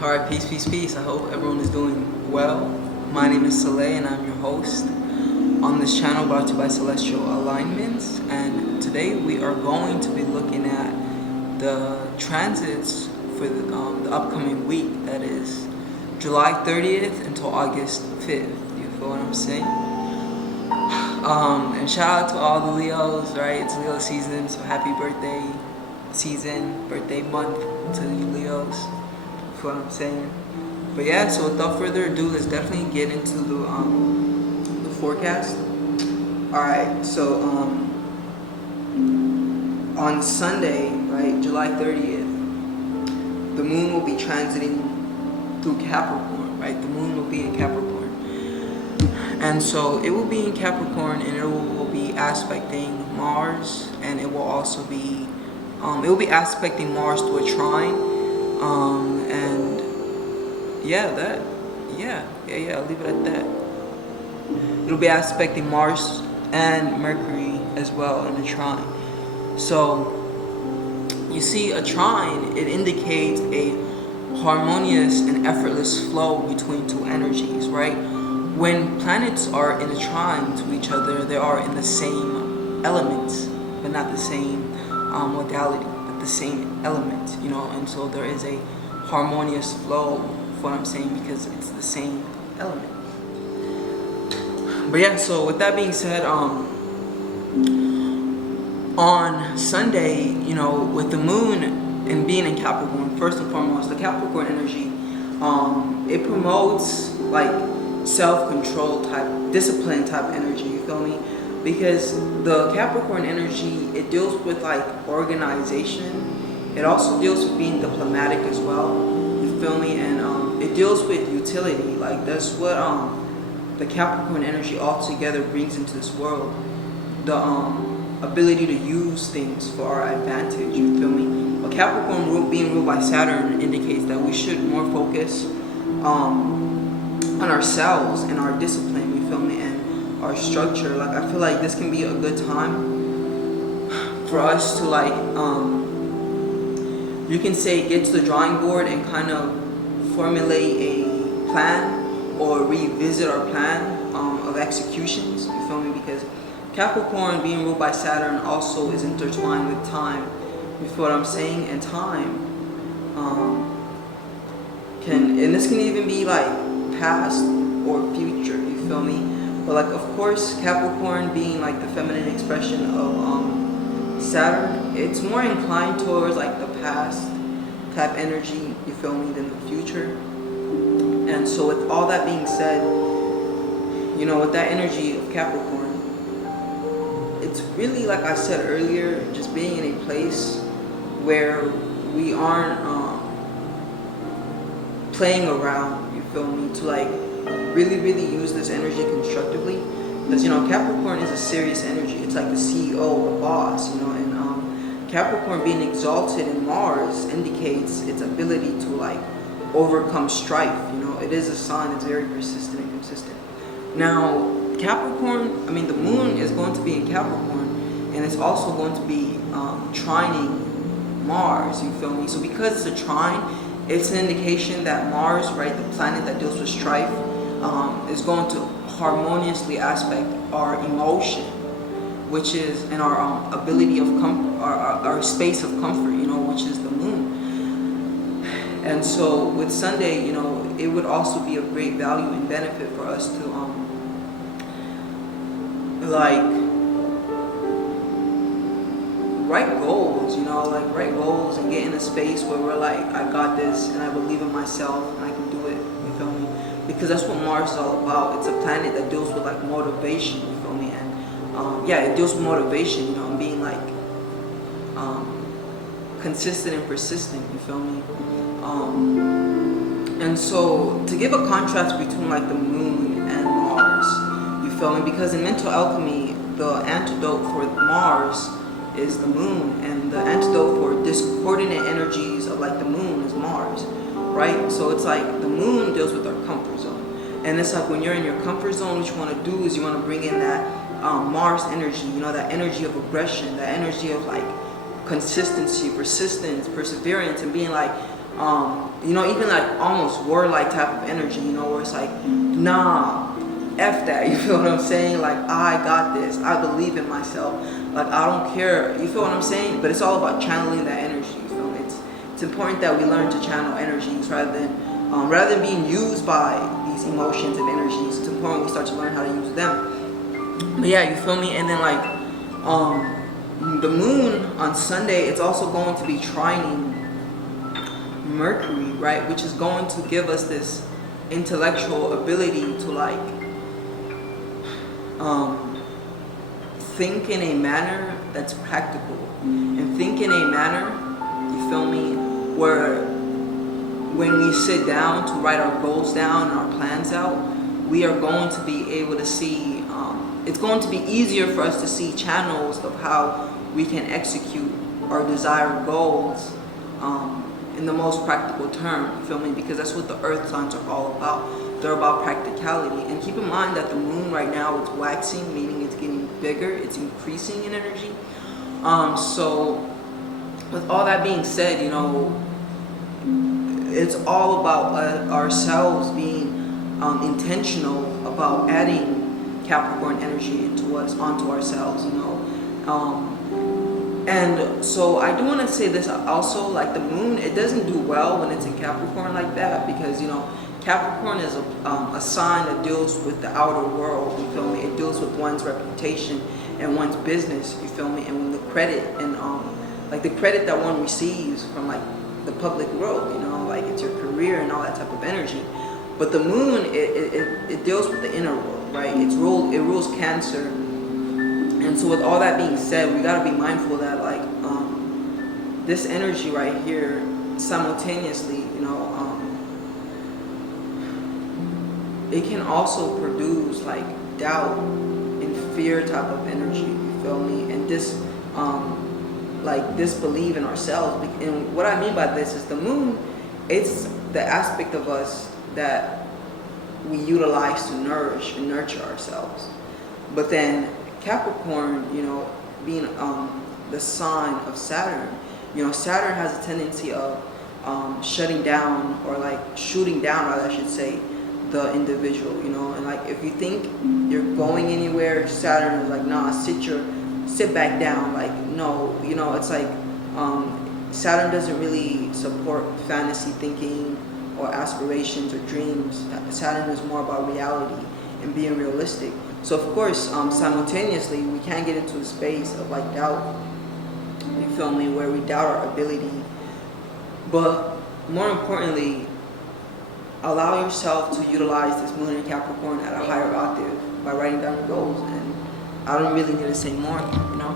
Alright, peace, peace, peace. I hope everyone is doing well. My name is Saleh and I'm your host on this channel brought to you by Celestial Alignments. And today we are going to be looking at the transits for the upcoming week, that is July 30th until August 5th. You feel what I'm saying? And shout out to all the Leos, right? It's Leo season, so happy birthday season, birthday month to you Leos. What I'm saying. But yeah, so without further ado, let's definitely get into the forecast. Alright, so on Sunday, right, July 30th, the moon will be transiting through Capricorn, right? The moon will be in Capricorn. And so it will be in Capricorn and it will be aspecting Mars, and it will also be it will be aspecting Mars to a trine. And I'll leave it at that. It'll be aspecting Mars and Mercury as well in a trine. So you see, a trine, it indicates a harmonious and effortless flow between two energies, right? When planets are in a trine to each other, they are in the same elements, but not the same modality, but the same element, you know, and so there is a harmonious flow, for what I'm saying, because it's the same element. But yeah, so with that being said, on Sunday, you know, with the moon and being in Capricorn, first and foremost, the Capricorn energy, it promotes like self-control type, discipline type energy, you feel me? Because the Capricorn energy, it deals with like organization. It also deals with being diplomatic as well, you feel me? And it deals with utility. Like that's what the Capricorn energy altogether brings into this world. The ability to use things for our advantage, you feel me? A Capricorn being ruled by Saturn indicates that we should more focus on ourselves and our discipline, you feel me, and our structure. Like I feel like this can be a good time for us to like you can say get to the drawing board and kind of formulate a plan or revisit our plan of executions, you feel me? Because Capricorn being ruled by Saturn also is intertwined with time, you feel what I'm saying? And time and this can even be like past or future, you feel me? But like, of course, Capricorn being like the feminine expression of Saturn, it's more inclined towards like the past type energy, you feel me, than the future. And so with all that being said, you know, with that energy of Capricorn, it's really, like I said earlier, just being in a place where we aren't playing around, you feel me, to like really use this energy constructively. Because, you know, Capricorn is a serious energy. It's like the CEO, the boss, you know, and Capricorn being exalted in Mars indicates its ability to like overcome strife, you know. It is a sign that's very persistent and consistent. Now, Capricorn, I mean, the moon is going to be in Capricorn, and it's also going to be trining Mars, you feel me? So because it's a trine, it's an indication that Mars, right, the planet that deals with strife, is going to harmoniously aspect our emotion, which is in our ability of our space of comfort, you know, which is the moon. And so with Sunday, you know, it would also be of great value and benefit for us to like write goals, you know, like write goals and get in a space where we're like, I got this and I believe in myself and I can do it, you feel me? Because that's what Mars is all about. It's a planet that deals with like motivation, you feel me? And it deals with motivation, you know, and being like consistent and persistent, you feel me? And so to give a contrast between like the moon and Mars, you feel me? Because in mental alchemy, the antidote for Mars is the moon, and the antidote for discordant energies of like the moon is Mars, right? So it's like the moon deals with our comfort zone, and it's like when you're in your comfort zone, what you want to do is you want to bring in that Mars energy, you know, that energy of aggression, that energy of like consistency, persistence, perseverance, and being like, You know, even like almost warlike type of energy, you know, where it's like, nah, F that, you feel what I'm saying? Like, I got this, I believe in myself, like, I don't care, you feel what I'm saying? But it's all about channeling that energy, you feel me? It's important that we learn to channel energies rather than being used by these emotions and energies. It's important we start to learn how to use them. But yeah, you feel me? And then like, the moon on Sunday, it's also going to be trining Mercury, right? Which is going to give us this intellectual ability to like think in a manner that's practical and think in a manner, you feel me, where when we sit down to write our goals down and our plans out, we are going to be able to see, it's going to be easier for us to see channels of how we can execute our desired goals in the most practical term, you feel me? Because that's what the earth signs are all about. They're about practicality. And keep in mind that the moon right now is waxing, meaning it's getting bigger, it's increasing in energy. So with all that being said, you know, it's all about ourselves being intentional about adding Capricorn energy onto ourselves, you know. And so I do want to say this also, like the moon, it doesn't do well when it's in Capricorn like that, because, you know, Capricorn is a sign that deals with the outer world, you feel me? It deals with one's reputation and one's business, you feel me? And when the credit and like the credit that one receives from like the public world, you know, like it's your career and all that type of energy. But the moon, it deals with the inner world, right? It rules Cancer. And so with all that being said, we gotta be mindful that like this energy right here simultaneously, you know, it can also produce like doubt and fear type of energy, you feel me? And this like disbelief in ourselves. And what I mean by this is the moon, it's the aspect of us that we utilize to nourish and nurture ourselves. But then Capricorn, you know, being the sign of Saturn, you know, Saturn has a tendency of shutting down, or like shooting down, rather I should say, the individual, you know. And like if you think you're going anywhere, Saturn is like, nah, sit back down. Like, no, you know, it's like Saturn doesn't really support fantasy thinking or aspirations or dreams. Saturn is more about reality and being realistic. So of course, simultaneously, we can't get into a space of like doubt, you feel me, where we doubt our ability. But more importantly, allow yourself to utilize this moon in Capricorn at a higher octave by writing down your goals. And I don't really need to say more, you know.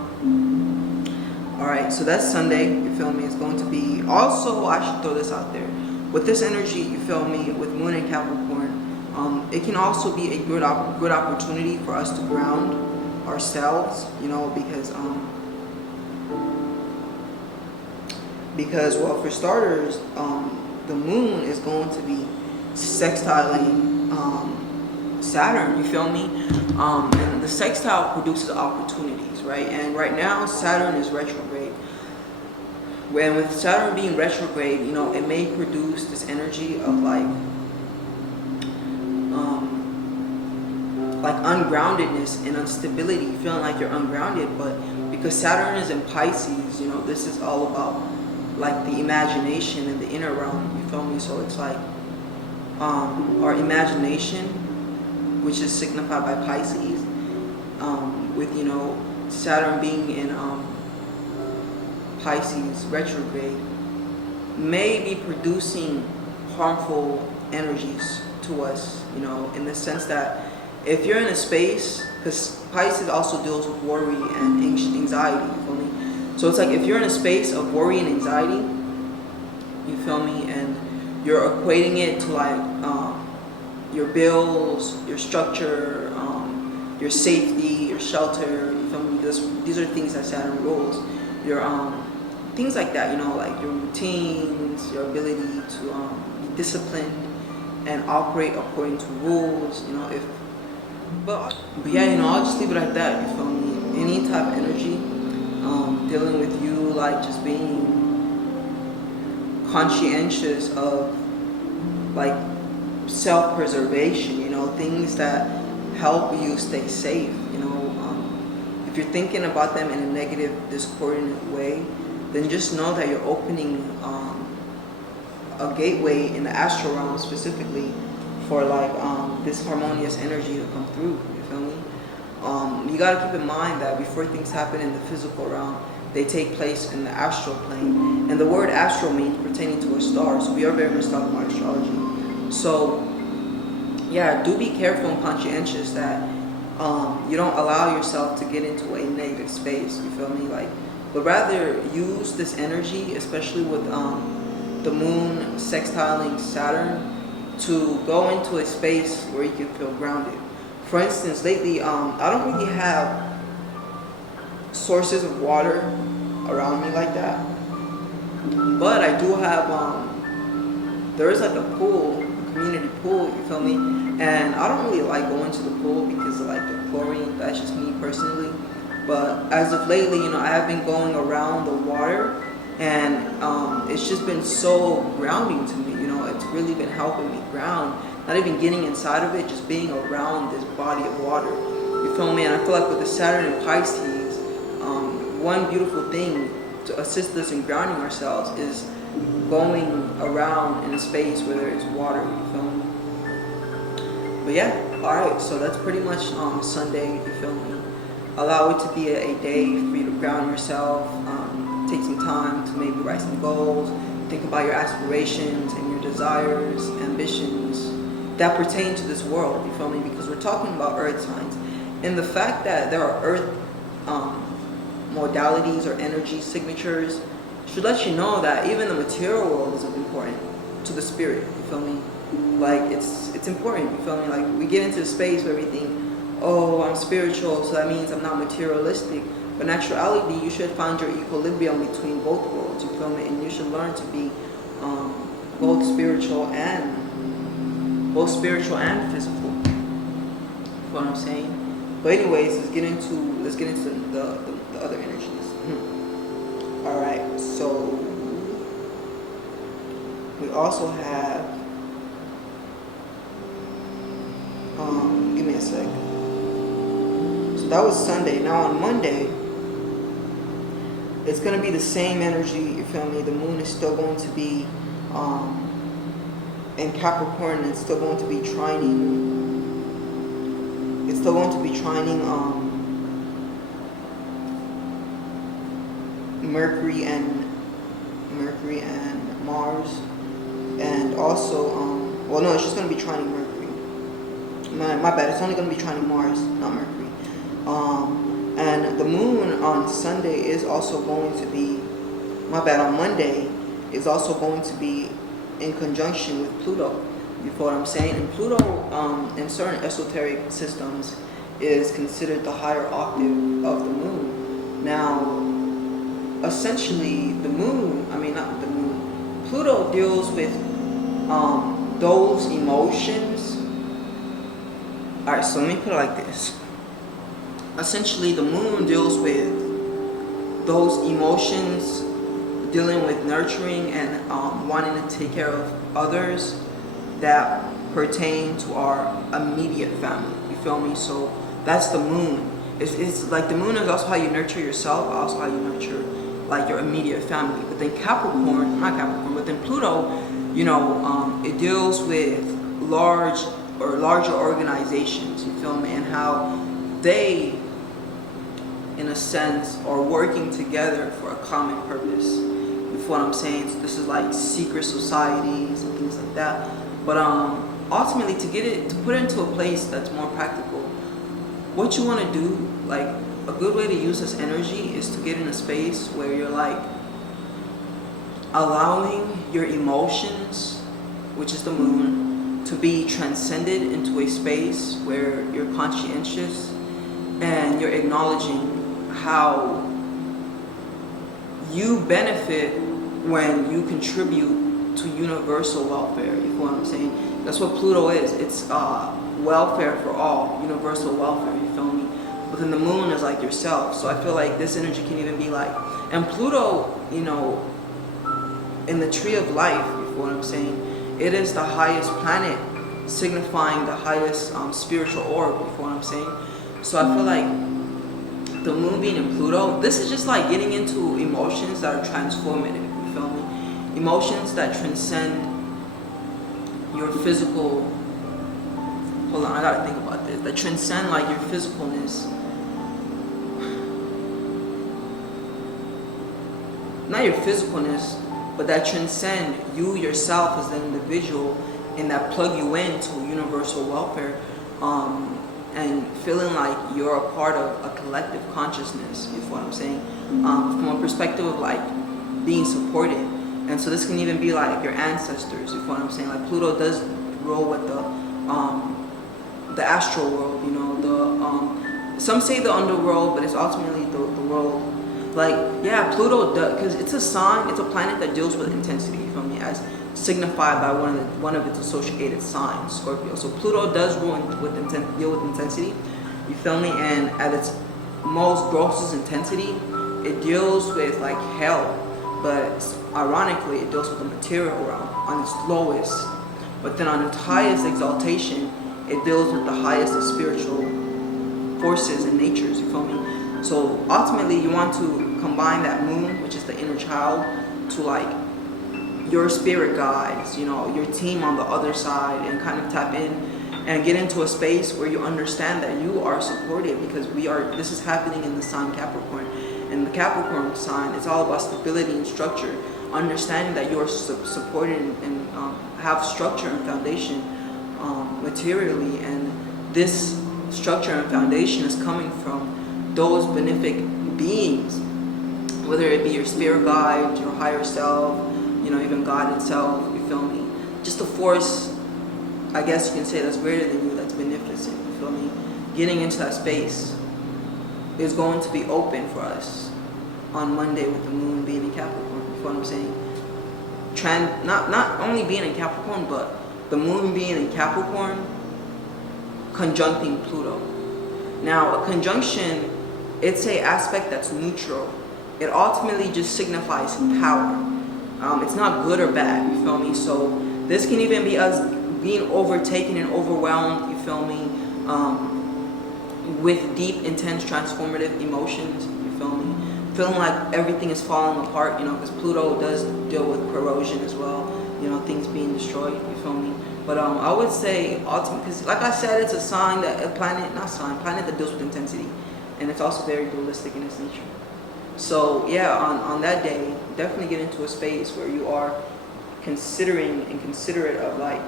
All right, so that's Sunday, you feel me. It's going to be, also, I should throw this out there. With this energy, you feel me, with moon in Capricorn, it can also be a good opportunity for us to ground ourselves, you know, because well, for starters, the moon is going to be sextiling Saturn, you feel me? And the sextile produces opportunities, right? And right now, Saturn is retrograde. When with Saturn being retrograde, you know, it may produce this energy of like ungroundedness and instability, feeling like you're ungrounded. But because Saturn is in Pisces, you know, this is all about like the imagination and the inner realm, you feel me? So it's like our imagination, which is signified by Pisces, with, you know, Saturn being in Pisces retrograde, may be producing harmful energies to us, you know, in the sense that if you're in a space, because Pisces also deals with worry and anxiety, you feel me? So it's like if you're in a space of worry and anxiety, you feel me, and you're equating it to like your bills, your structure, your safety, your shelter, you feel me? These are things that Saturn rules. Your things like that, you know, like your routines, your ability to be disciplined and operate according to rules, you know. But yeah, you know, I'll just leave it at that, you feel me? Any type of energy dealing with you, like just being conscientious of like self-preservation, you know, things that help you stay safe, you know. If you're thinking about them in a negative, discordant way, then just know that you're opening a gateway in the astral realm specifically for like this harmonious energy to come through. You feel me? You gotta keep in mind that before things happen in the physical realm, they take place in the astral plane. And the word astral means pertaining to a star. So we are very much talking about astrology. So yeah, do be careful and conscientious that you don't allow yourself to get into a negative space. You feel me? Like, but rather use this energy, especially with the moon sextiling Saturn, to go into a space where you can feel grounded. For instance, lately, I don't really have sources of water around me like that, but I do have there is like a pool, a community pool, you feel me? And I don't really like going to the pool because of like the chlorine. That's just me personally. But as of lately, you know, I have been going around the water, and it's just been so grounding to me. You know, it's really been helping me ground. Not even getting inside of it, just being around this body of water. You feel me? And I feel like with the Saturn and Pisces, one beautiful thing to assist us in grounding ourselves is going around in a space where there is water. You feel me? But yeah, alright, so that's pretty much Sunday, you feel me? Allow it to be a day for you to ground yourself, take some time to maybe write some goals, think about your aspirations and your desires, ambitions that pertain to this world, you feel me? Because we're talking about earth signs. And the fact that there are earth modalities or energy signatures should let you know that even the material world is important to the spirit, you feel me? Like, it's important, you feel me? Like, we get into a space where we think, oh, I'm spiritual, so that means I'm not materialistic. But in actuality, you should find your equilibrium between both worlds, you feel me? And you should learn to be both spiritual and physical. You know what I'm saying? But anyways, let's get into the other energies. Alright, so we also have give me a sec. So that was Sunday. Now on Monday, it's going to be the same energy, you feel me? The moon is still going to be in Capricorn, and it's still going to be trining. It's still going to be trining Mercury and Mars, and also well, no, it's just going to be trining Mercury. My bad, it's only going to be trining Mars, not Mercury. And the moon on Sunday is also going to be, on Monday, is also going to be in conjunction with Pluto. You feel what I'm saying? And Pluto, in certain esoteric systems, is considered the higher octave of the moon. Now, essentially, Pluto deals with those emotions. Alright, so let me put it like this. Essentially, the moon deals with those emotions, dealing with nurturing and wanting to take care of others that pertain to our immediate family. You feel me? So that's the moon. It's like the moon is also how you nurture yourself, also how you nurture like your immediate family. But then but then Pluto, you know, it deals with larger organizations, you feel me, and how they, in a sense, are working together for a common purpose. You feel what I'm saying? So this is like secret societies and things like that. But ultimately, to put it into a place that's more practical, what you want to do, like a good way to use this energy is to get in a space where you're like allowing your emotions, which is the moon, to be transcended into a space where you're conscientious and you're acknowledging how you benefit when you contribute to universal welfare. You know what I'm saying? That's what Pluto is. It's welfare for all, universal welfare, you feel me? But then the moon is like yourself. So I feel like this energy can even be like, and Pluto, you know, in the tree of life, you feel what I'm saying, it is the highest planet, signifying the highest spiritual orb, you feel what I'm saying. So I feel like the moon being in Pluto, this is just like getting into emotions that are transformative, you feel me? Emotions that transcend your physical, hold on, I gotta think about this, that transcend like your physicalness. Not your physicalness, but that transcend you yourself as an individual, and that plug you into universal welfare, and feeling like you're a part of a collective consciousness, you feel what I'm saying, from a perspective of like being supported. And so this can even be like your ancestors, you feel what I'm saying. Like Pluto does rule with the astral world, you know, the some say the underworld, but it's ultimately the world. Like, yeah, Pluto does, because it's a sign, it's a planet that deals with intensity, you feel me, as signified by one of its associated signs, Scorpio. So Pluto does deal with intensity, you feel me, and at its most grossest intensity, it deals with like hell, but ironically, it deals with the material realm on its lowest, but then on its highest exaltation, it deals with the highest of spiritual forces and natures, you feel me. So ultimately, you want to combine that moon, which is the inner child, to like your spirit guides, you know, your team on the other side, and kind of tap in and get into a space where you understand that you are supported, because this is happening in the sign Capricorn. And the Capricorn sign, it's all about stability and structure, understanding that you are supported and have structure and foundation materially, and this structure and foundation is coming from those benefic beings, whether it be your spirit guide, your higher self, you know, even God itself, you feel me? Just a force, I guess you can say, that's greater than you, that's beneficent, you feel me? Getting into that space is going to be open for us on Monday with the moon being in Capricorn, you feel what I'm saying? Not only being in Capricorn, but the moon being in Capricorn conjuncting Pluto. Now, a conjunction, it's an aspect that's neutral. It ultimately just signifies power. It's not good or bad, you feel me? So this can even be us being overtaken and overwhelmed, you feel me, with deep, intense, transformative emotions, you feel me? Feeling like everything is falling apart, you know, because Pluto does deal with corrosion as well, you know, things being destroyed, you feel me? But I would say ultimately, because like I said, it's a sign that planet that deals with intensity, and it's also very dualistic in its nature. So yeah, on that day, definitely get into a space where you are considering and considerate of like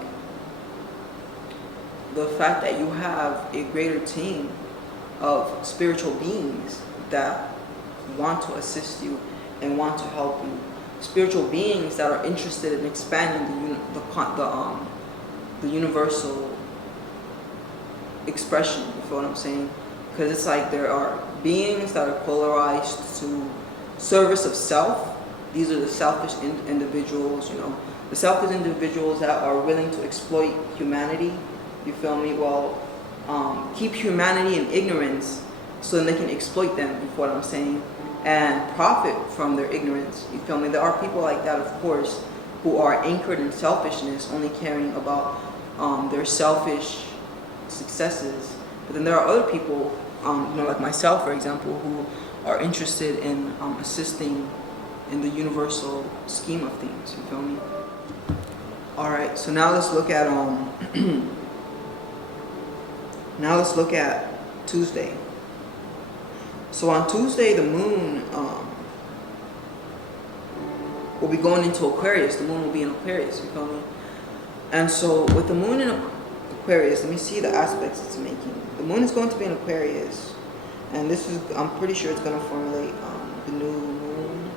the fact that you have a greater team of spiritual beings that want to assist you and want to help you. Spiritual beings that are interested in expanding the universal expression, you feel what I'm saying? Because it's like there are beings that are polarized to service of self. These are the selfish individuals, you know, the selfish individuals that are willing to exploit humanity, you feel me? Well, keep humanity in ignorance so then they can exploit them, you feel what I'm saying? And profit from their ignorance, you feel me? There are people like that, of course, who are anchored in selfishness, only caring about their selfish successes. But then there are other people, you know, like myself, for example, who are interested in assisting in the universal scheme of things, you feel me? All right, so now let's look at Tuesday. So on Tuesday, the moon will be going into Aquarius. The moon will be in Aquarius, you feel me? And so with the moon in Aquarius, let me see the aspects it's making. The moon is going to be in Aquarius, and this is, I'm pretty sure it's going to formulate the new moon.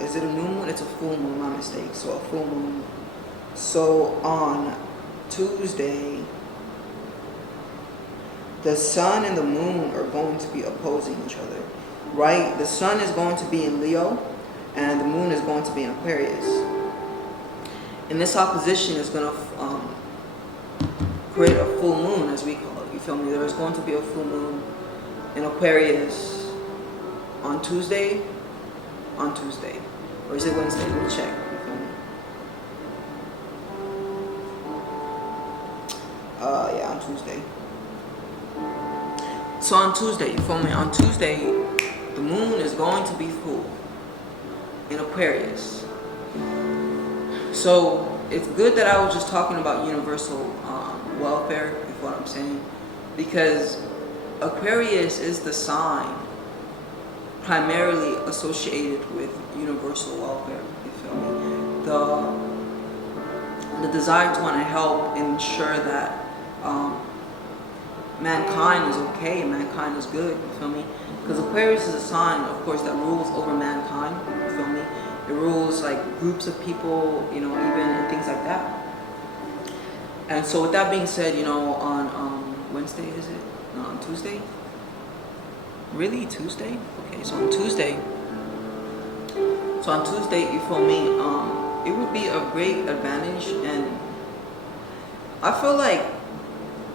Is it a new moon? It's a full moon, my mistake. So a full moon. So on Tuesday, the sun and the moon are going to be opposing each other, right? The sun is going to be in Leo, and the moon is going to be in Aquarius. And this opposition is going to create a full moon, as we call it. You feel me? There is going to be a full moon in Aquarius on Tuesday. Or is it Wednesday? Let me check. You feel me? Yeah, on Tuesday. So on Tuesday, you feel me? On Tuesday, the moon is going to be full in Aquarius. So it's good that I was just talking about universal welfare, you feel what I'm saying? Because Aquarius is the sign primarily associated with universal welfare, you feel me? The desire to want to help ensure that mankind is okay, mankind is good, you feel me? Because Aquarius is a sign, of course, that rules over mankind, you feel me? It rules like groups of people, you know, even and things like that. And so with that being said, you know, on Wednesday, is it? No, on Tuesday? Really? Tuesday? Okay, so on Tuesday, you feel me, it would be a great advantage, and I feel like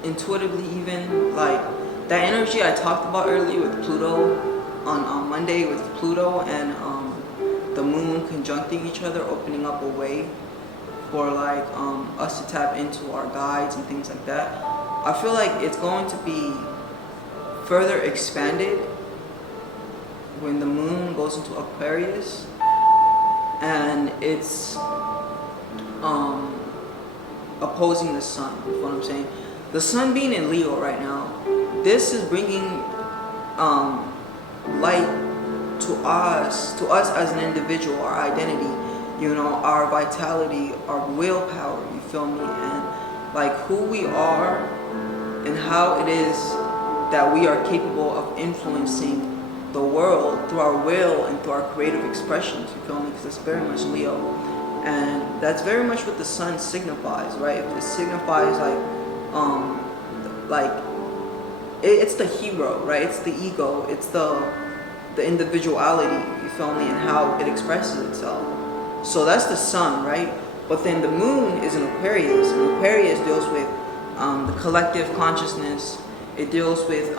intuitively even, like that energy I talked about earlier with Pluto, on Monday with Pluto and the moon conjuncting each other, opening up a way for like us to tap into our guides and things like that. I feel like it's going to be further expanded when the moon goes into Aquarius and it's opposing the sun. You know what I'm saying? The sun being in Leo right now, this is bringing light to us as an individual, our identity, you know, our vitality, our willpower, you feel me? And like who we are and how it is that we are capable of influencing the world through our will and through our creative expressions, you feel me? Because it's very much Leo. And that's very much what the sun signifies, right? It signifies it's the hero, right? It's the ego, it's the individuality, you feel me, and how it expresses itself. So that's the sun, right? But then the moon is in Aquarius, and Aquarius deals with the collective consciousness. It deals with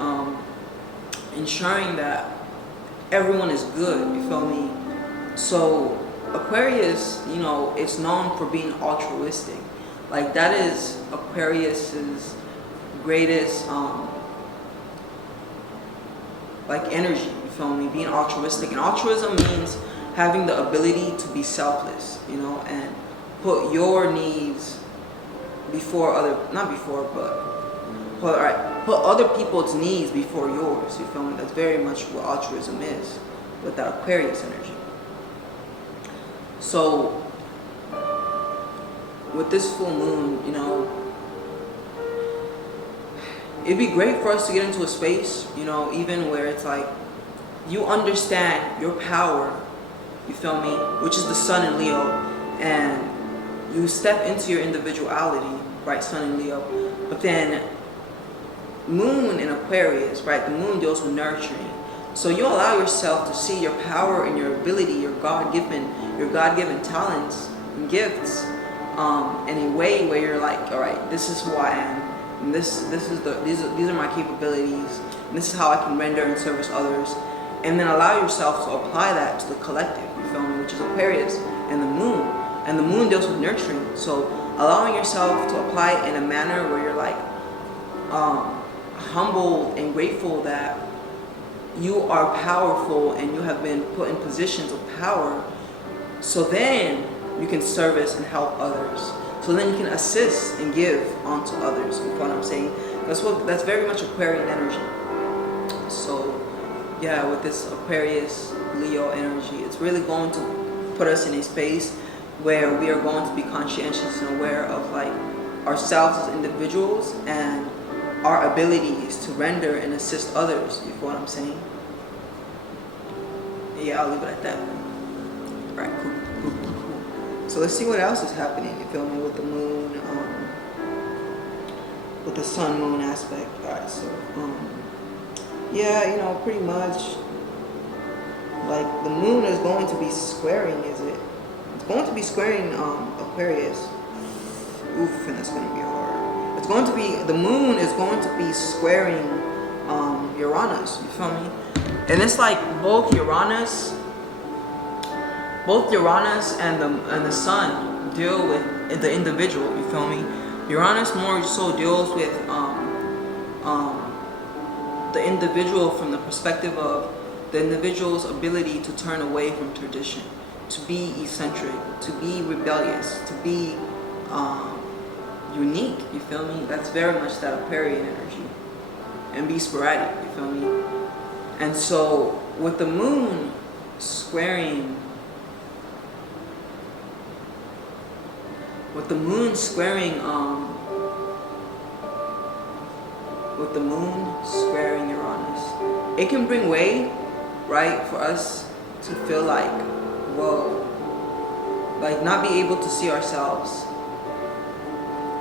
ensuring that everyone is good, you feel me? So Aquarius, you know, it's known for being altruistic. Like that is Aquarius's greatest like energy, you feel me? Being altruistic. And altruism means having the ability to be selfless, you know, and put your needs before put other people's needs before yours, you feel me? That's very much what altruism is with that Aquarius energy. So with this full moon, you know, it'd be great for us to get into a space, you know, even where it's like you understand your power, you feel me, which is the sun in Leo, and you step into your individuality, right, sun in Leo. But then moon in Aquarius, right, the moon deals with nurturing. So you allow yourself to see your power and your ability, your God-given talents and gifts in a way where you're like, all right, this is who I am, and these are my capabilities, and this is how I can render and service others, and then allow yourself to apply that to the collective, you feel me, which is Aquarius and the moon deals with nurturing. So allowing yourself to apply it in a manner where you're like humble and grateful that you are powerful and you have been put in positions of power, so then you can service and help others. So then you can assist and give onto others. You know what I'm saying? That's very much Aquarian energy. So yeah, with this Aquarius Leo energy, it's really going to put us in a space where we are going to be conscientious and aware of like ourselves as individuals and our abilities to render and assist others. You feel what I'm saying? Yeah, I'll leave it at that. Alright, cool. So let's see what else is happening, you feel me, with the moon, with the sun moon aspect. Alright, so yeah, you know, pretty much like the moon is going to be squaring, it's going to be squaring Aquarius. Oof, and that's going to be hard. The moon is going to be squaring Uranus, you feel me? And it's like both Uranus both Uranus and the Sun deal with the individual. You feel me? Uranus more so deals with the individual from the perspective of the individual's ability to turn away from tradition, to be eccentric, to be rebellious, to be unique. You feel me? That's very much that Aquarian energy, and be sporadic. You feel me? And so with the moon squaring, with the moon squaring Uranus, it can bring weight, right, for us to feel like, whoa, like not be able to see ourselves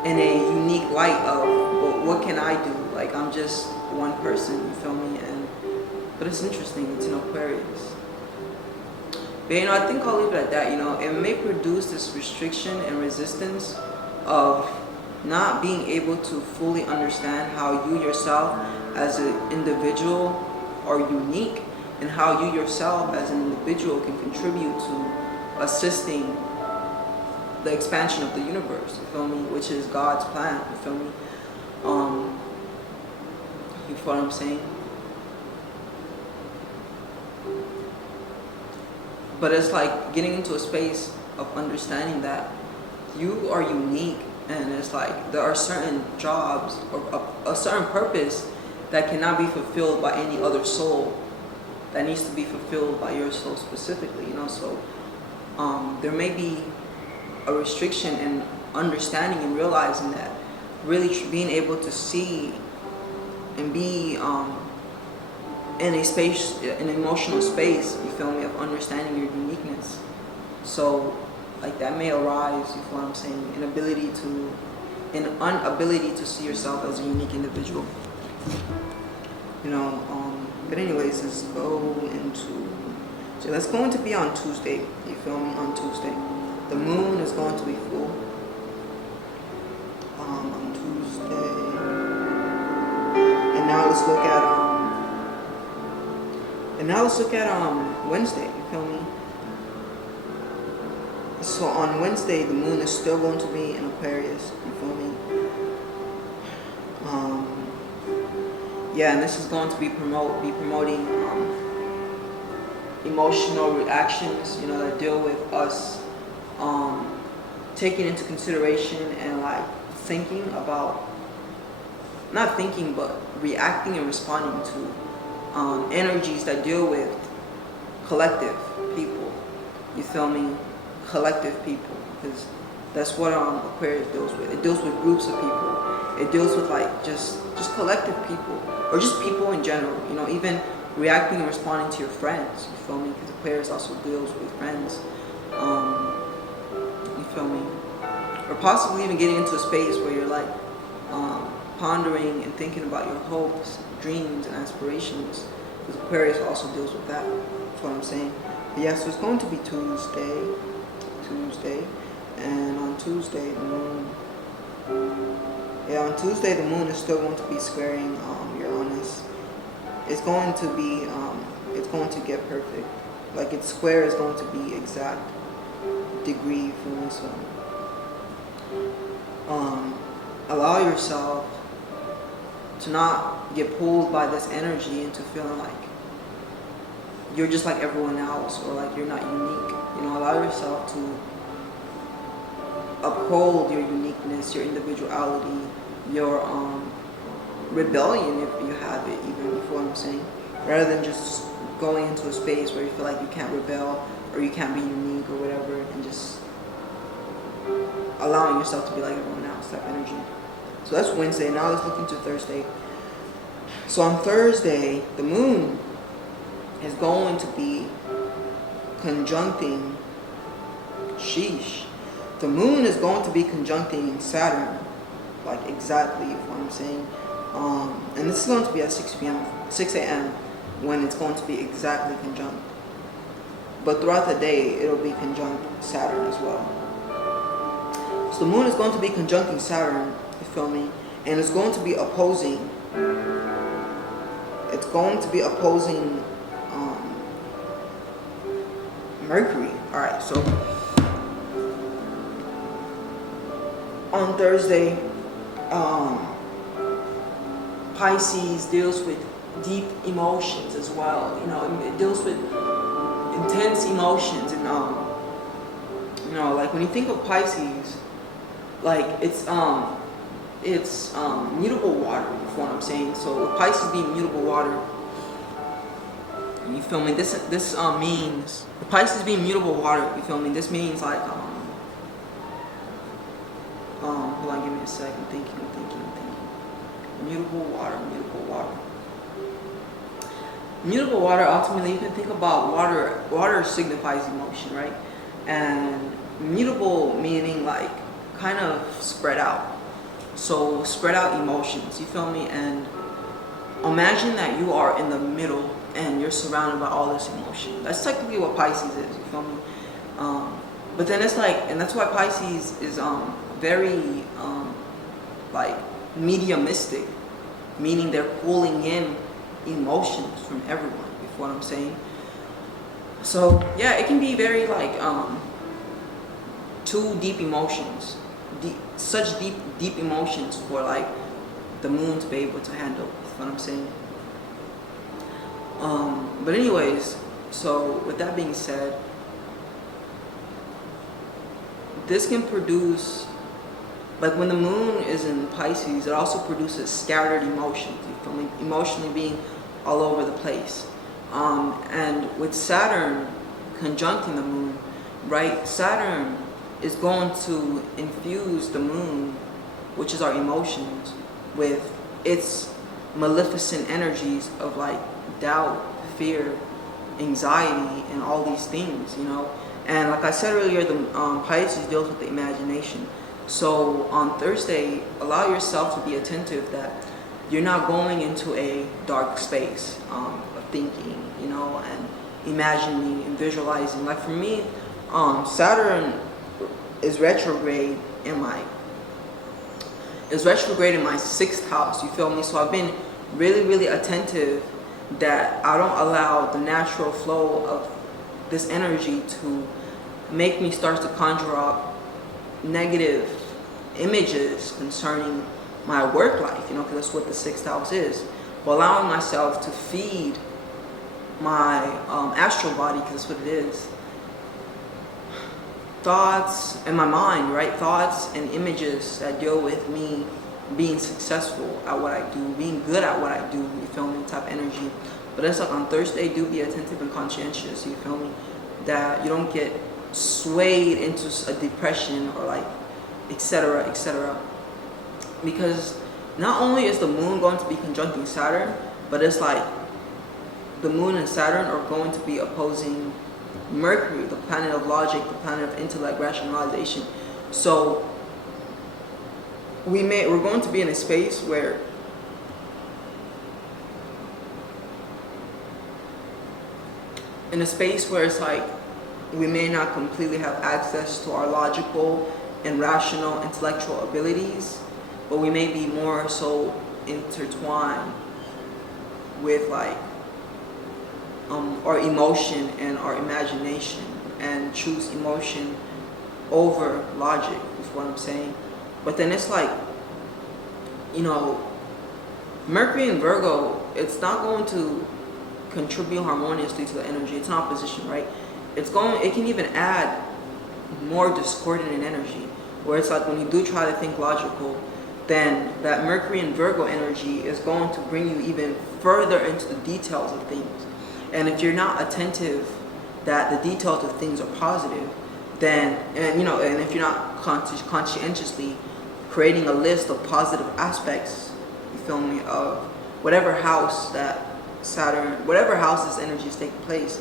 in a unique light of, well, what can I do? Like, I'm just one person, you feel me? But it's interesting, it's in Aquarius. But I think I'll leave it at that. It may produce this restriction and resistance of not being able to fully understand how you yourself as an individual are unique, and how you yourself as an individual can contribute to assisting the expansion of the universe, you feel me? Which is God's plan, you feel me? You feel what I'm saying? But it's like getting into a space of understanding that you are unique, and it's like there are certain jobs or a certain purpose that cannot be fulfilled by any other soul, that needs to be fulfilled by your soul specifically, so there may be a restriction in understanding and realizing that, really being able to see and be in a space, an emotional space, you feel me, of understanding your uniqueness. So like that may arise, you feel what I'm saying, an inability to see yourself as a unique individual. But anyways, let's go into be on Tuesday, you feel me, on Tuesday. The moon is going to be full on Tuesday. And now let's look at Wednesday, you feel me? So on Wednesday, the moon is still going to be in Aquarius, you feel me? And this is going to be promoting emotional reactions, that deal with us taking into consideration and like thinking about, not thinking, but reacting and responding to energies that deal with collective people, you feel me? Collective people, because that's what Aquarius deals with. It deals with groups of people. It deals with like just collective people, or just people in general, even reacting and responding to your friends, you feel me? Because Aquarius also deals with friends, you feel me? Or possibly even getting into a space where you're like pondering and thinking about your hopes, dreams, and aspirations, because Aquarius also deals with that. That's what I'm saying. But yeah, so it's going to be Tuesday, and on Tuesday the moon is still going to be squaring Uranus. It's going to be get perfect. Like its square is going to be exact degree from this one. Allow yourself to not get pulled by this energy into feeling like you're just like everyone else, or like you're not unique. Allow yourself to uphold your uniqueness, your individuality, your rebellion, if you have it, even, before I'm saying, rather than just going into a space where you feel like you can't rebel or you can't be unique or whatever, and just allowing yourself to be like everyone else, type energy. So that's Wednesday. Now let's look into Thursday. So on Thursday, the moon is going to be conjuncting, the moon is going to be conjuncting Saturn, like exactly, you know what I'm saying? And this is going to be at 6 a.m. when it's going to be exactly conjunct. But throughout the day, it'll be conjunct Saturn as well. So the moon is going to be conjuncting Saturn, you feel me? And it's going to be opposing, Mercury, All right, so on Thursday, Pisces deals with deep emotions as well. You know, it deals with intense emotions, and you know, like when you think of Pisces, like it's mutable water. You feel what I'm saying? So with Pisces being mutable water, you feel me? This means the Pisces being mutable water. You feel me? This means like hold on, give me a second. I'm thinking. Mutable water. Mutable water. Ultimately, you can think about water. Water signifies emotion, right? And mutable meaning like kind of spread out. So spread out emotions. You feel me? And imagine that you are in the middle and you're surrounded by all this emotion. That's technically what Pisces is. You feel me? But then it's like, and that's why Pisces is very like mediumistic, meaning they're pulling in emotions from everyone. You feel what I'm saying? So yeah, it can be very like too deep emotions, such deep emotions for like the moon to be able to handle. You feel what I'm saying? But anyways, so with that being said, this can produce, like when the moon is in Pisces, it also produces scattered emotions. You feel me? Emotionally being all over the place. And with Saturn conjuncting the moon, right? Saturn is going to infuse the moon, which is our emotions, with its maleficent energies of like doubt, fear, anxiety, and all these things, you know. And like I said earlier, the Pisces deals with the imagination. So on Thursday, allow yourself to be attentive that you're not going into a dark space of thinking, you know, and imagining and visualizing. Like for me, Saturn is retrograde in my 6th house. You feel me? So I've been really attentive that I don't allow the natural flow of this energy to make me start to conjure up negative images concerning my work life, you know, because that's what the 6th house is. But allowing myself to feed my astral body, because that's what it is, thoughts in my mind, right? Thoughts and images that deal with me being successful at what I do, being good at what I do, you feel me, type energy. But it's like on Thursday, do be attentive and conscientious, you feel me, that you don't get swayed into a depression or like etc. Because not only is the moon going to be conjuncting Saturn, but it's like the moon and Saturn are going to be opposing Mercury, the planet of logic, the planet of intellect, rationalization. So we're going to be in a space where it's like we may not completely have access to our logical and rational intellectual abilities, but we may be more so intertwined with like our emotion and our imagination, and choose emotion over logic, is what I'm saying. But then it's like, you know, Mercury in Virgo, it's not going to contribute harmoniously to the energy. It's in opposition, right? It can even add more discordant energy, where it's like when you do try to think logical, then that Mercury in Virgo energy is going to bring you even further into the details of things. And if you're not attentive that the details of things are positive, then, and if you're not conscientiously creating a list of positive aspects, you feel me, of whatever house this energy is taking place.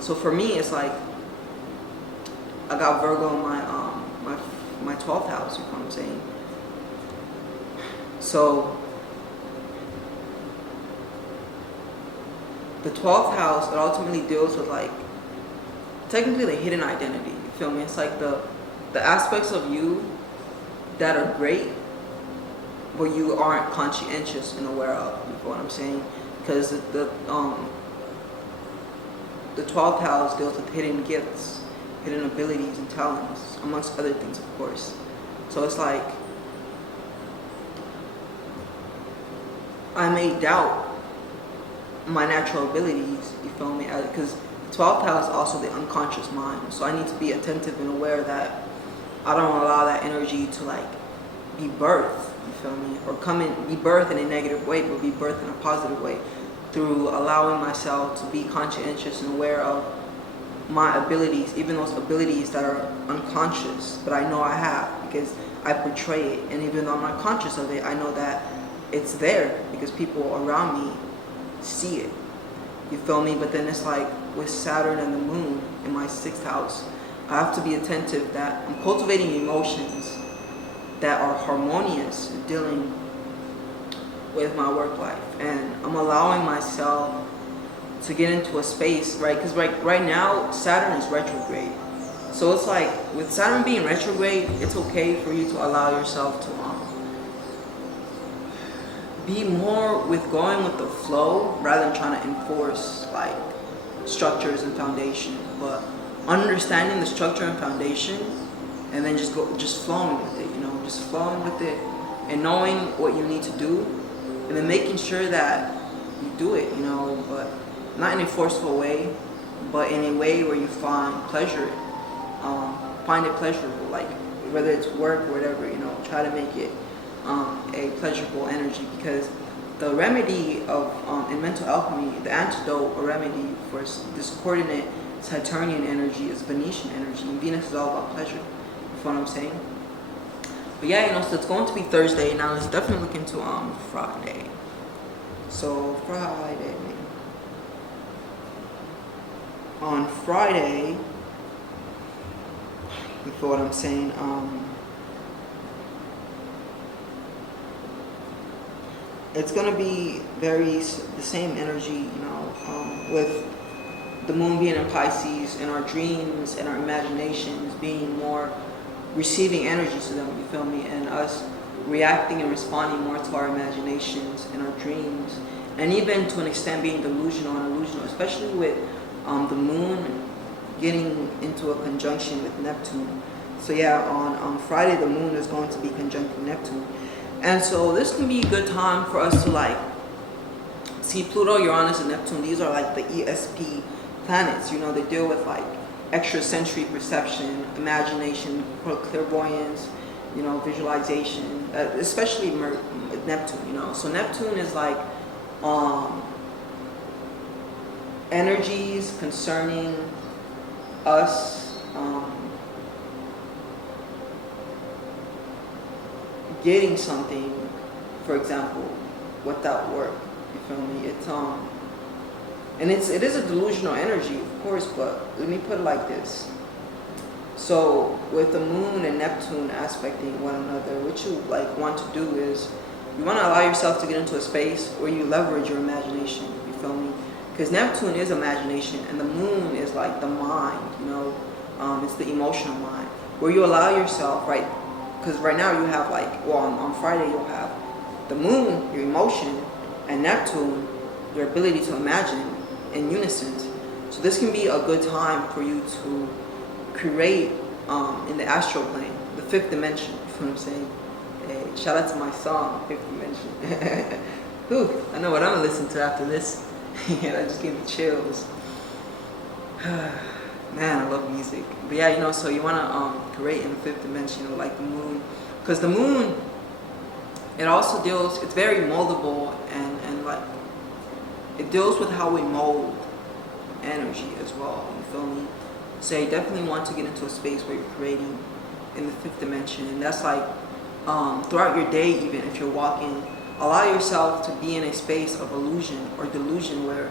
So for me, it's like I got Virgo in my 12th house, you know what I'm saying? So the 12th house, it ultimately deals with like technically the hidden identity, you feel me? It's like the aspects of you that are great, but you aren't conscientious and aware of, you feel what I'm saying? Because the the 12th house deals with hidden gifts, hidden abilities and talents, amongst other things, of course. So it's like, I may doubt my natural abilities, you feel me? Because the 12th house is also the unconscious mind. So I need to be attentive and aware that I don't allow that energy to like be birthed, you feel me? Or be birthed in a negative way, but be birthed in a positive way through allowing myself to be conscientious and aware of my abilities, even those abilities that are unconscious, but I know I have because I portray it. And even though I'm not conscious of it, I know that it's there because people around me see it, you feel me? But then it's like with Saturn and the moon in my 6th house, I have to be attentive that I'm cultivating emotions that are harmonious dealing with my work life, and I'm allowing myself to get into a space, right? Because right now Saturn is retrograde, so it's like with Saturn being retrograde, it's okay for you to allow yourself to be more with going with the flow rather than trying to enforce like structures and foundation, but understanding the structure and foundation, and then just flowing with it, just flowing with it, and knowing what you need to do, and then making sure that you do it, but not in a forceful way, but in a way where you find pleasure, find it pleasurable, like whether it's work or whatever, try to make it a pleasurable energy, because the remedy of in mental alchemy, the antidote or remedy for discordant Saturnian energy is Venetian energy, and Venus is all about pleasure. You feel what I'm saying? But yeah, so it's going to be Thursday. Now let's definitely look into Friday. So Friday. On Friday, you feel what I'm saying? It's gonna be the same energy, with the moon being in Pisces, and our dreams and our imaginations being more receiving energy to them, you feel me? And us reacting and responding more to our imaginations and our dreams, and even to an extent being delusional and illusional, especially with the moon getting into a conjunction with Neptune. So yeah, on Friday the moon is going to be conjuncting Neptune, and so this can be a good time for us to like see Pluto, Uranus, and Neptune. These are like the ESP planets. They deal with like extrasensory perception, imagination, clairvoyance, visualization, especially Neptune. So Neptune is like energies concerning us getting something, for example, without work. You feel me? It is a delusional energy, of course, but let me put it like this. So with the moon and Neptune aspecting one another, what you like want to do is you want to allow yourself to get into a space where you leverage your imagination. You feel me? Because Neptune is imagination, and the moon is like the mind. It's the emotional mind, where you allow yourself, right? Because right now you have on Friday you'll have the moon, your emotion, and Neptune, your ability to imagine in unison. So this can be a good time for you to create in the astral plane, the 5th dimension. You feel what I'm saying? Hey, shout out to my song, 5th Dimension. Whew, I know what I'm gonna listen to after this. That just gave me chills. Man, I love music. But yeah, so you wanna create in the 5th dimension with like the moon, because the moon, it also deals. It's very moldable, and like it deals with how we mold energy as well. You feel me? So you definitely want to get into a space where you're creating in the 5th dimension, and that's like throughout your day. Even if you're walking, allow yourself to be in a space of illusion or delusion where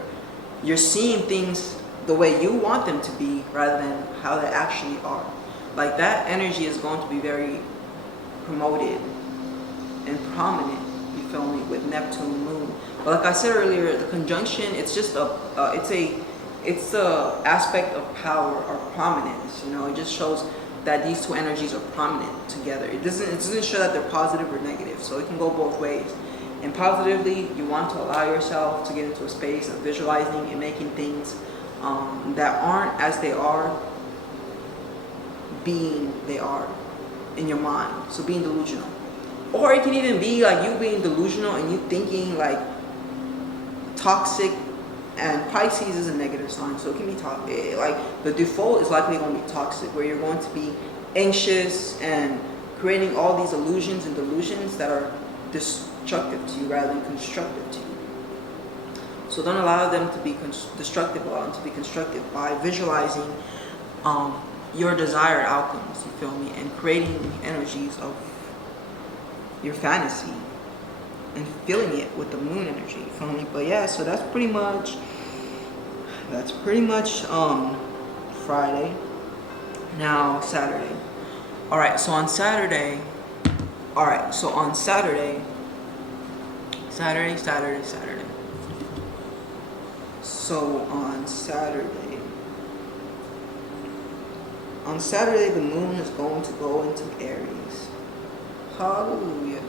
you're seeing things the way you want them to be rather than how they actually are. Like that energy is going to be very promoted and prominent, you feel me, with Neptune moon. But like I said earlier, the conjunction, it's just it's the aspect of power or prominence. It just shows that these two energies are prominent together. It doesn't show that they're positive or negative, so it can go both ways. And positively, you want to allow yourself to get into a space of visualizing and making things that aren't as they are being they are in your mind. So being delusional. Or it can even be like you being delusional and you thinking like toxic, and Pisces is a negative sign, so it can be like the default is likely going to be toxic, where you're going to be anxious and creating all these illusions and delusions that are destructive to you rather than constructive to you. So don't allow them to be destructive, allow them to be constructive by visualizing your desired outcomes, you feel me, and creating energies of your fantasy and feeling it with the moon energy, you feel me? But yeah, so that's pretty much Friday. Now Saturday. Alright, so on Saturday, So on Saturday, the moon is going to go into Aries. Hallelujah.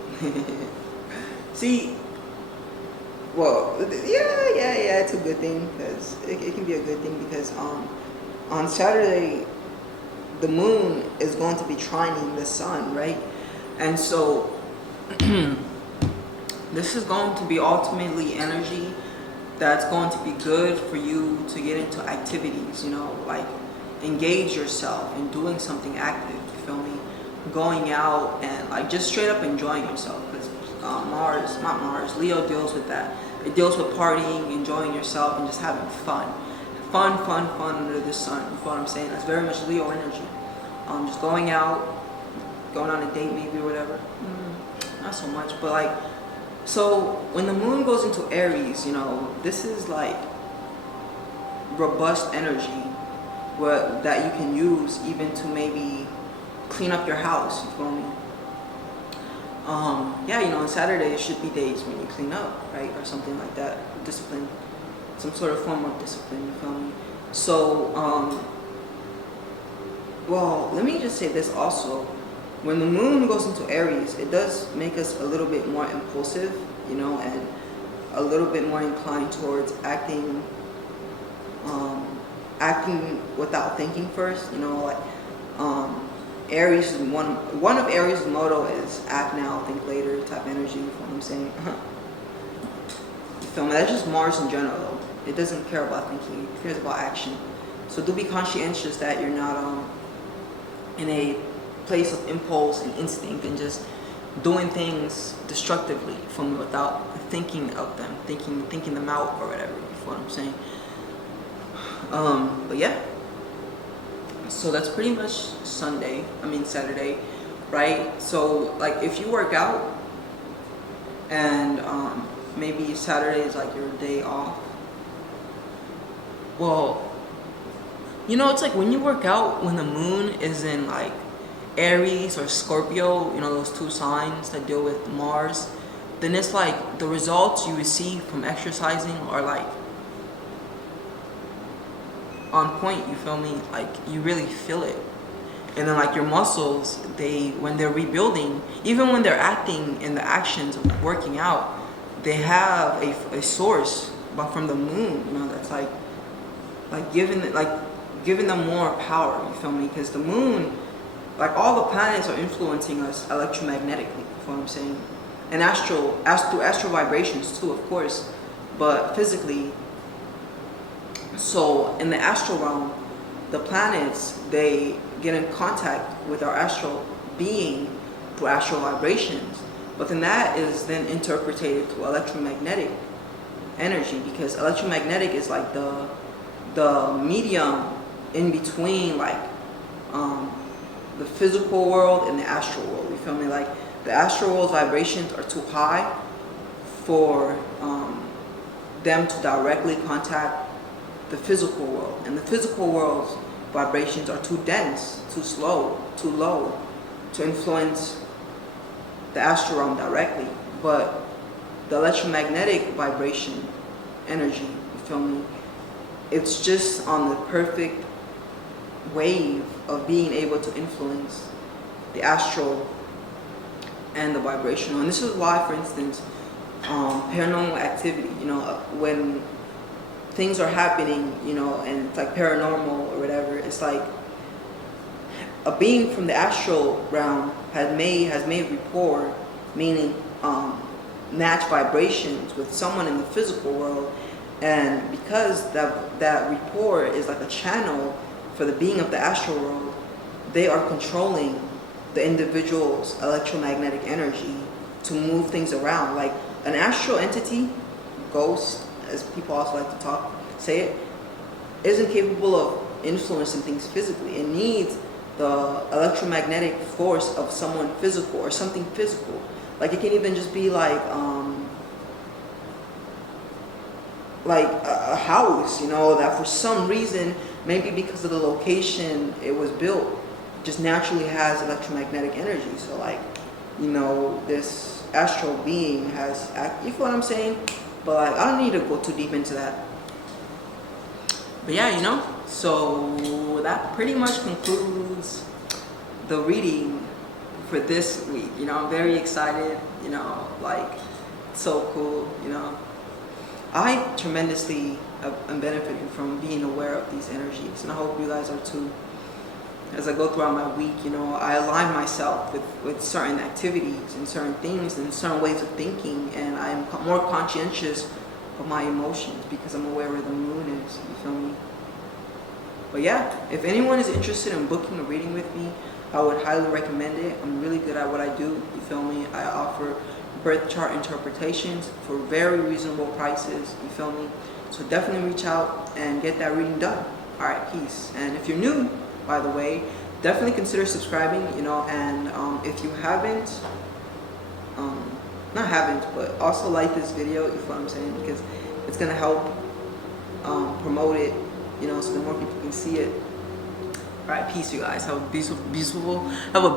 See, well, yeah, it's a good thing, because it can be a good thing, because on Saturday, the moon is going to be trining the sun, right? And so this is going to be ultimately energy that's going to be good for you to get into activities, you know, like engage yourself in doing something active, you feel me? Going out and like just straight up enjoying yourself, because Leo deals with that. It deals with partying, enjoying yourself, and just having fun under the sun. You feel what I'm saying? That's very much Leo energy. Just going out, going on a date maybe or whatever. Not so much, but like, so when the moon goes into Aries, you know, this is like robust energy that you can use even to maybe clean up your house, you feel me? Yeah, you know, on Saturday it should be days when you clean up, right? Or something like that. Discipline. Some sort of form of discipline, you feel me? So, well, let me just say this also. When the moon goes into Aries, it does make us a little bit more impulsive, you know, and a little bit more inclined towards acting without thinking first, you know, like Aries is one of Aries' motto is act now, think later type energy, you know what I'm saying? You feel me? That's just Mars in general though. It doesn't care about thinking, it cares about action. So do be conscientious that you're not in a place of impulse and instinct and just doing things destructively from without thinking of them, thinking them out or whatever, you feel what I'm saying? But yeah. So that's pretty much Saturday, right? So like if you work out and maybe Saturday is like your day off, well, you know, it's like when you work out when the moon is in like Aries or Scorpio, you know, those two signs that deal with Mars, then it's like the results you receive from exercising are like on point, you feel me? Like you really feel it. And then like your muscles, when they're rebuilding, even when they're acting in the actions of working out, they have a source but from the moon, you know, that's like giving them more power, you feel me? Because the moon, like all the planets are influencing us electromagnetically, you feel what I'm saying? And through astral vibrations too, of course, but physically. So in the astral realm, the planets, they get in contact with our astral being through astral vibrations. But then that is then interpreted to electromagnetic energy, because electromagnetic is like the medium in between like the physical world and the astral world, you feel me? Like the astral world's vibrations are too high for them to directly contact the physical world, and the physical world's vibrations are too dense, too slow, too low to influence the astral realm directly. But the electromagnetic vibration energy, you feel me, it's just on the perfect wave of being able to influence the astral and the vibrational. And this is why, for instance, paranormal activity, you know, when things are happening, you know, and it's like paranormal or whatever. It's like a being from the astral realm has made rapport, meaning match vibrations with someone in the physical world, and because that rapport is like a channel for the being of the astral world, they are controlling the individual's electromagnetic energy to move things around. Like an astral entity, ghost, as people also like to say it, isn't capable of influencing things physically. It needs the electromagnetic force of someone physical or something physical. Like it can even just be like a house, you know, that for some reason, maybe because of the location it was built, just naturally has electromagnetic energy. So like, you know, this astral being has, you feel what I'm saying? But like, I don't need to go too deep into that. But yeah, you know, so that pretty much concludes the reading for this week. You know, I'm very excited, you know, like, so cool, you know. I tremendously am benefiting from being aware of these energies, and I hope you guys are too. As I go throughout my week, you know, I align myself with certain activities and certain things and certain ways of thinking, and I'm more conscientious of my emotions because I'm aware where the moon is, you feel me? But yeah, if anyone is interested in booking a reading with me, I would highly recommend it. I'm really good at what I do, you feel me? I offer birth chart interpretations for very reasonable prices, you feel me? So definitely reach out and get that reading done. Alright, peace. And if you're new, by the way, definitely consider subscribing, you know, and if you haven't, but also like this video, you feel what I'm saying, because it's going to help promote it, you know, so the more people can see it. Alright, peace, you guys. Have a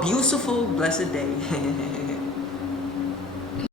beautiful, blessed day.